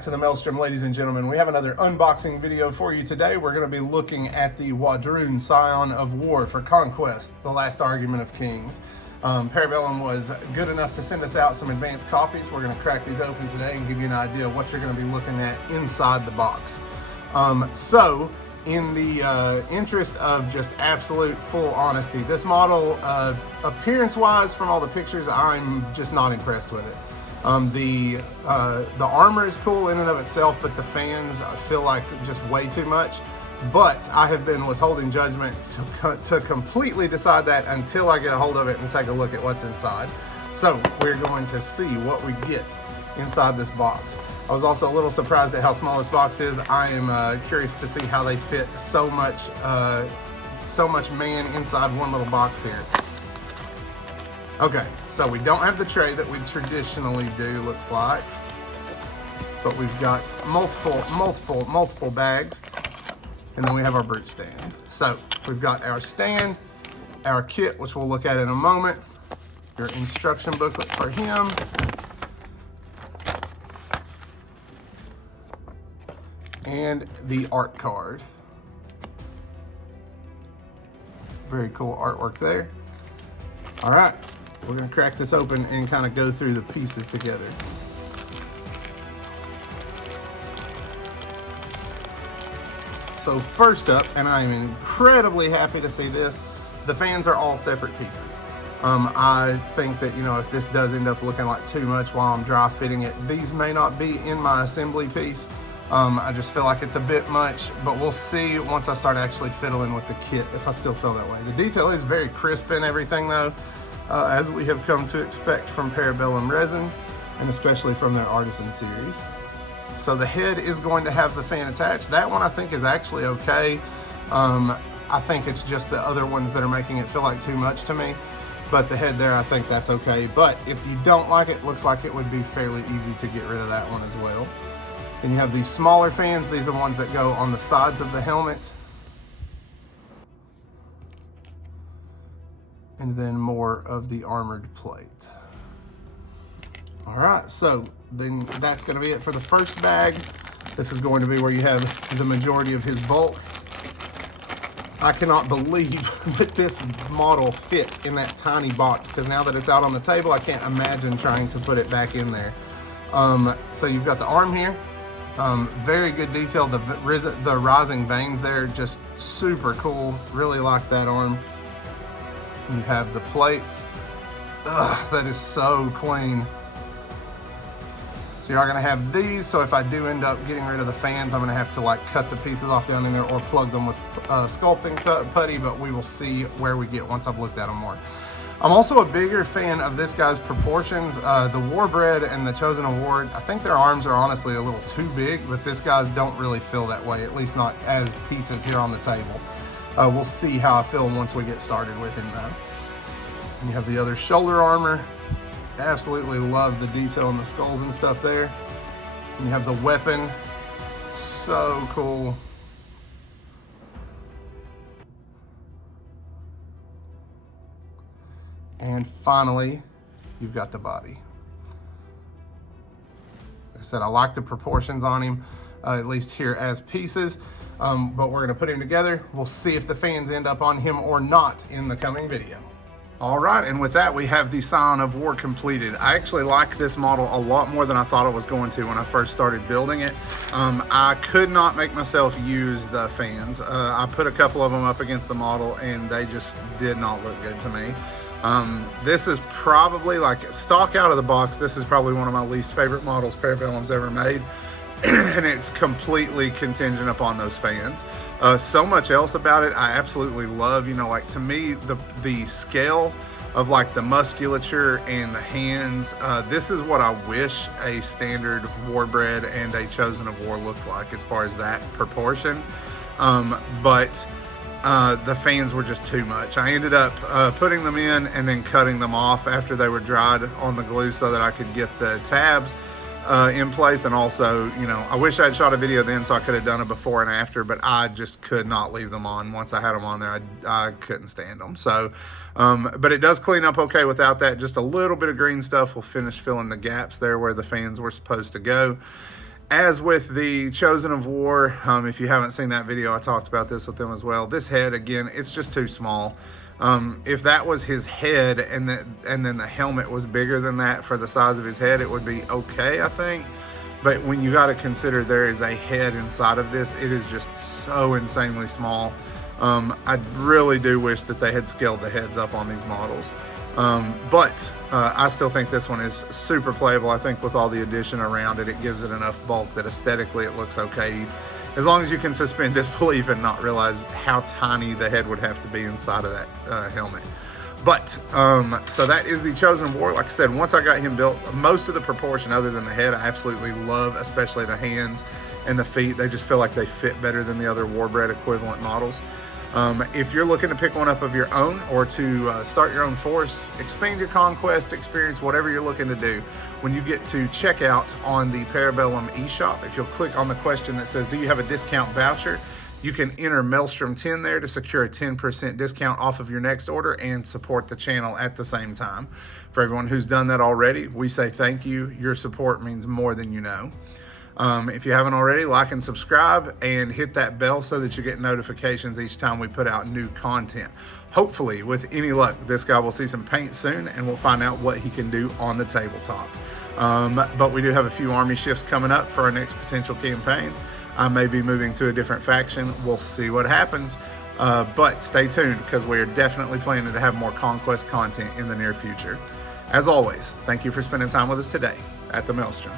back to the Maelstrom, ladies and gentlemen. We have another unboxing video for you today. We're going to be looking at the Wadroon Scion of War for Conquest, the Last Argument of Kings. Parabellum was good enough to send us out some advanced copies. We're going to crack these open today and give you an idea of what you're going to be looking at inside the box. So, in the interest of just absolute full honesty, this model, appearance-wise, from all the pictures, I'm just not impressed with it. The armor is cool in and of itself, but the fans feel like just way too much. But I have been withholding judgment to completely decide that until I get a hold of it and take a look at what's inside. So we're going to see what we get inside this box. I was also a little surprised at how small this box is. I am curious to see how they fit so much man inside one little box here. Okay, so we don't have the tray that we traditionally do, looks like, but we've got multiple bags, and then we have our brute stand. So we've got our stand, our kit, which we'll look at in a moment, your instruction booklet for him, and the art card. Very cool artwork there. All right. We're going to crack this open and kind of go through the pieces together. So first up, and I am incredibly happy to see this, the fans are all separate pieces. I think that, you know, if this does end up looking like too much while I'm dry fitting it, these may not be in my assembly piece. I just feel like it's a bit much, but we'll see once I start actually fiddling with the kit if I still feel that way. The detail is very crisp and everything though. As we have come to expect from Parabellum resins, and especially from their Artisan series. So the head is going to have the fan attached. That one I think is actually okay. I think it's just the other ones that are making it feel like too much to me. But the head there, I think that's okay. But if you don't like it, looks like it would be fairly easy to get rid of that one as well. Then you have these smaller fans. These are ones that go on the sides of the helmet. And then more of the armored plate. All right, so then that's gonna be it for the first bag. This is going to be where you have the majority of his bulk. I cannot believe that this model fit in that tiny box, because now that it's out on the table, I can't imagine trying to put it back in there. So you've got the arm here. Very good detail. The rising veins there, just super cool. Really like that arm. You have the plates. Ugh, that is so clean. So you are gonna have these, so if I do end up getting rid of the fans, I'm gonna have to like cut the pieces off down in there or plug them with sculpting putty, but we will see where we get once I've looked at them more. I'm also a bigger fan of this guy's proportions. The Warbred and the Chosen of War, I think their arms are honestly a little too big, but this guy's don't really feel that way, at least not as pieces here on the table. We'll see how I feel once we get started with him though. And you have the other shoulder armor. Absolutely love the detail in the skulls and stuff there. And you have the weapon. So cool. And finally, you've got the body. Like I said, I like the proportions on him, at least here as pieces. But we're gonna put him together. We'll see if the fans end up on him or not in the coming video. All right, and with that, we have the Scion of War completed. I actually like this model a lot more than I thought I was going to when I first started building it. I could not make myself use the fans. I put a couple of them up against the model and they just did not look good to me. This is probably, like, stock out of the box, this is probably one of my least favorite models Parabellum's ever made. And it's completely contingent upon those fans. So much else about it I absolutely love. You know, like, to me, the scale of like the musculature and the hands, this is what I wish a standard Warbred and a Chosen of War looked like as far as that proportion. But the fans were just too much. I ended up putting them in and then cutting them off after they were dried on the glue so that I could get the tabs in place. And also, you know, I wish I had shot a video then so I could have done a before and after, but I just could not leave them on. Once I had them on there, I couldn't stand them. So, but it does clean up okay without that. Just a little bit of green stuff will finish filling the gaps there where the fans were supposed to go. As with the Chosen of War, if you haven't seen that video, I talked about this with them as well. This head, again, it's just too small. If that was his head and then the helmet was bigger than that for the size of his head, it would be okay, I think. But when you got to consider there is a head inside of this, it is just so insanely small. I really do wish that they had scaled the heads up on these models. But I still think this one is super playable. I think with all the addition around it, it gives it enough bulk that aesthetically it looks okay. As long as you can suspend disbelief and not realize how tiny the head would have to be inside of that helmet. But, so that is the Chosen of War. Like I said, once I got him built, most of the proportion other than the head, I absolutely love, especially the hands and the feet. They just feel like they fit better than the other Warbred equivalent models. If you're looking to pick one up of your own or to start your own force, expand your conquest, experience whatever you're looking to do, when you get to checkout on the Parabellum eShop, if you'll click on the question that says, do you have a discount voucher? You can enter Maelstrom 10 there to secure a 10% discount off of your next order and support the channel at the same time. For everyone who's done that already, we say thank you. Your support means more than you know. If you haven't already, like and subscribe and hit that bell so that you get notifications each time we put out new content. Hopefully, with any luck, this guy will see some paint soon and we'll find out what he can do on the tabletop. But we do have a few army shifts coming up for our next potential campaign. I may be moving to a different faction. We'll see what happens. But stay tuned because we are definitely planning to have more Conquest content in the near future. As always, thank you for spending time with us today at the Maelstrom.